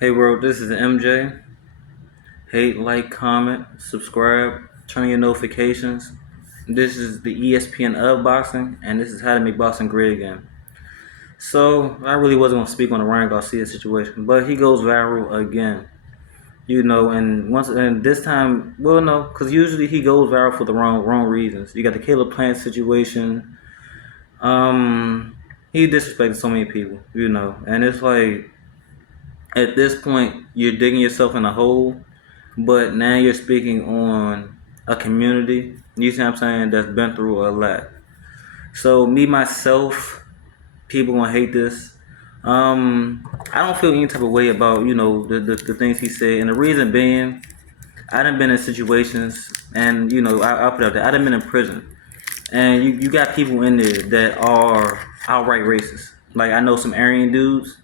Hey world, this is MJ. Hate, like, comment, subscribe, turn on your notifications. This is the ESPN of boxing, and this is how to make boxing great again. So I really wasn't gonna speak on the Ryan Garcia situation, but he goes viral again. And this time, well, no, because usually he goes viral for the wrong reasons. You got the Caleb Plant situation. He disrespected so many people, and it's like at this point you're digging yourself in a hole, but now you're speaking on a community, you see what I'm saying, that's been through a lot. So me myself, people gonna hate this. I don't feel any type of way about, the things he said. And the reason being, I done been in situations and I'll put it out there, I done been in prison. And you got people in there that are outright racist. Like I know some Aryan dudes.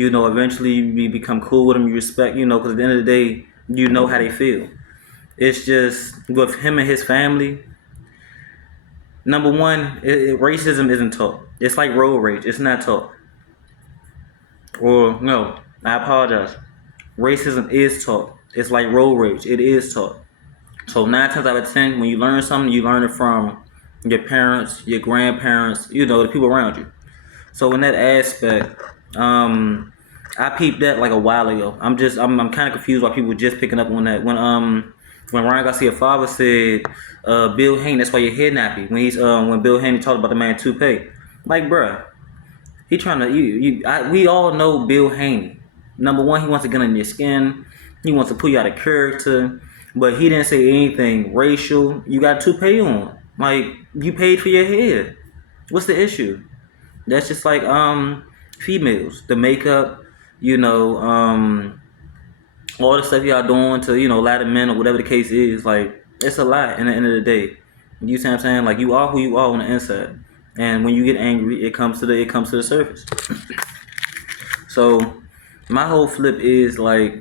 Eventually you become cool with them. You respect. Because at the end of the day, you know how they feel. It's just with him and his family. Number one, racism isn't taught. It's like road rage. It's not taught. Or no, I apologize. Racism is taught. It's like road rage. It is taught. So 9 times out of 10, when you learn something, you learn it from your parents, your grandparents, the people around you. So in that aspect, I peeped that like a while ago. I'm kind of confused why people just picking up on that. When Ryan Garcia father said, Bill Haney, that's why your head nappy. When Bill Haney talked about the man toupee, like bruh, he trying to we all know Bill Haney. Number one, he wants to get in your skin. He wants to pull you out of character. But he didn't say anything racial. You got toupee on. Like you paid for your hair. What's the issue? That's just like females, the makeup, you know, all the stuff y'all doing to a lot of men or whatever the case is. Like it's a lot. In the end of the day, you see what I'm saying? Like you are who you are on the inside, and when you get angry, it comes to the surface. So my whole flip is like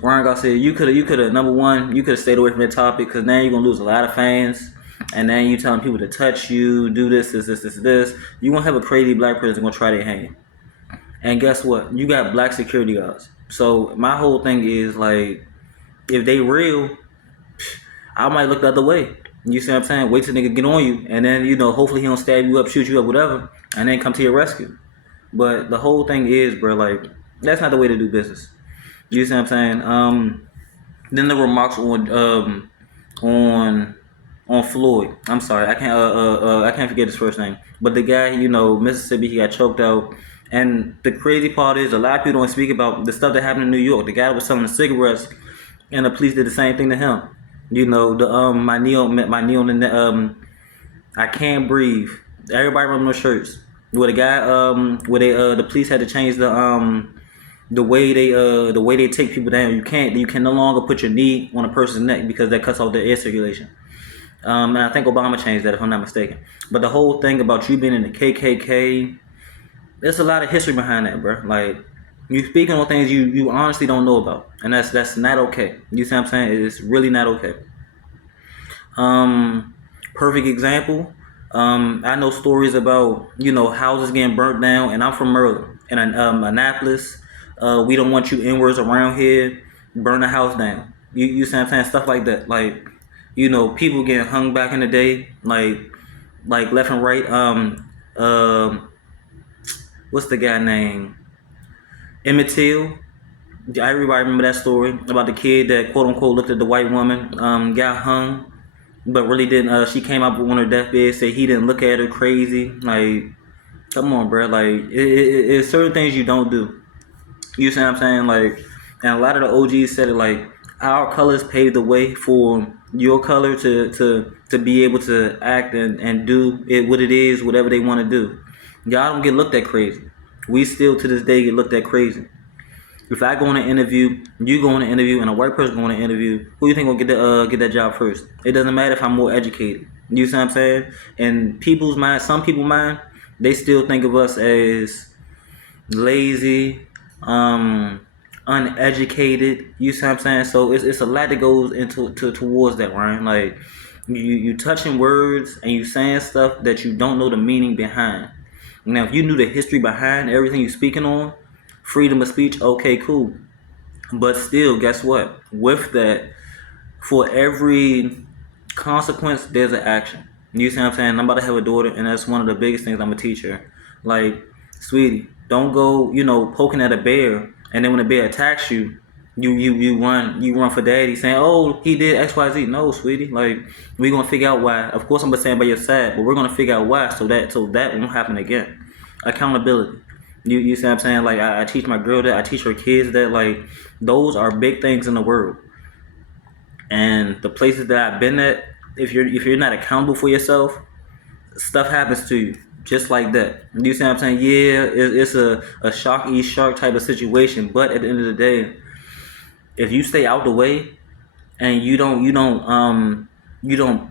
Ryan Garcia, you could have number one, you could have stayed away from that topic because now you're gonna lose a lot of fans, and then you telling people to touch you, do this. You gonna have a crazy black person gonna try their hand, and guess what? You got black security guards. So my whole thing is like, if they real, I might look the other way. You see what I'm saying? Wait till nigga get on you, and then hopefully he don't stab you up, shoot you up, whatever, and then come to your rescue. But the whole thing is, bro, like that's not the way to do business. You see what I'm saying? Then the remarks on on Floyd. I'm sorry, I can't forget his first name. But the guy, Mississippi, he got choked out. And the crazy part is, a lot of people don't speak about the stuff that happened in New York. The guy that was selling the cigarettes, and the police did the same thing to him. The my knee on the I can't breathe. Everybody remember those shirts where the guy where they the police had to change the way they take people down. You can no longer put your knee on a person's neck because that cuts off their air circulation. And I think Obama changed that if I'm not mistaken. But the whole thing about you being in the KKK, there's a lot of history behind that, bro. Like you speaking on things you honestly don't know about, and that's not okay. You see what I'm saying? It's really not okay. Perfect example. I know stories about houses getting burnt down, and I'm from Maryland and Annapolis. We don't want you inwards around here. Burn the house down. You see what I'm saying? Stuff like that. Like people getting hung back in the day, like left and right. What's the guy name? Emmett Till. Everybody remember that story about the kid that quote unquote looked at the white woman, got hung, but really didn't. She came up on her deathbed, said he didn't look at her crazy. Like, come on, bro. Like, it's certain things you don't do. You see what I'm saying? Like, and a lot of the OGs said it like, our colors paved the way for your color to be able to act and do it what it is, whatever they want to do. Y'all don't get looked at crazy. We still to this day get looked at crazy. If I go on an interview, you go on an interview, and a white person go on an interview, who you think will get that job first? It doesn't matter if I'm more educated. You see what I'm saying? In people's mind, some people's mind, they still think of us as lazy, uneducated. You see what I'm saying? So it's a lot that goes towards that, Ryan. Like you touching words and you saying stuff that you don't know the meaning behind. Now, if you knew the history behind everything you're speaking on, freedom of speech, okay, cool. But still, guess what? With that, for every consequence, there's an action. You see what I'm saying? I'm about to have a daughter, and that's one of the biggest things I'm gonna teach her. Like, sweetie, don't go, poking at a bear, and then when the bear attacks you, you run for daddy, saying, "Oh, he did X, Y, Z." No, sweetie, like we're gonna figure out why. Of course, I'm gonna stand by your side, but we're gonna figure out why, so that won't happen again. Accountability. You see what I'm saying? Like I teach my girl that, I teach her kids that, like those are big things in the world. And the places that I've been at, if you're not accountable for yourself, stuff happens to you just like that. You see what I'm saying? Yeah, it's a shock eat shark type of situation, but at the end of the day, if you stay out the way and you don't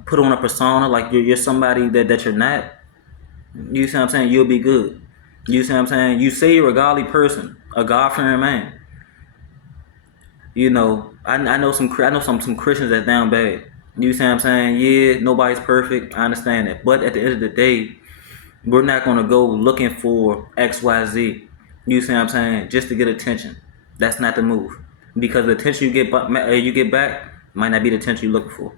put on a persona like you're somebody that you're not, you see what I'm saying? You'll be good. You see what I'm saying? You say you're a godly person, a God fearing man. I know some Christians that's down bad. You see what I'm saying? Yeah, nobody's perfect. I understand that, but at the end of the day, we're not gonna go looking for X, Y, Z. You see what I'm saying? Just to get attention. That's not the move, because the attention you get back might not be the attention you're looking for.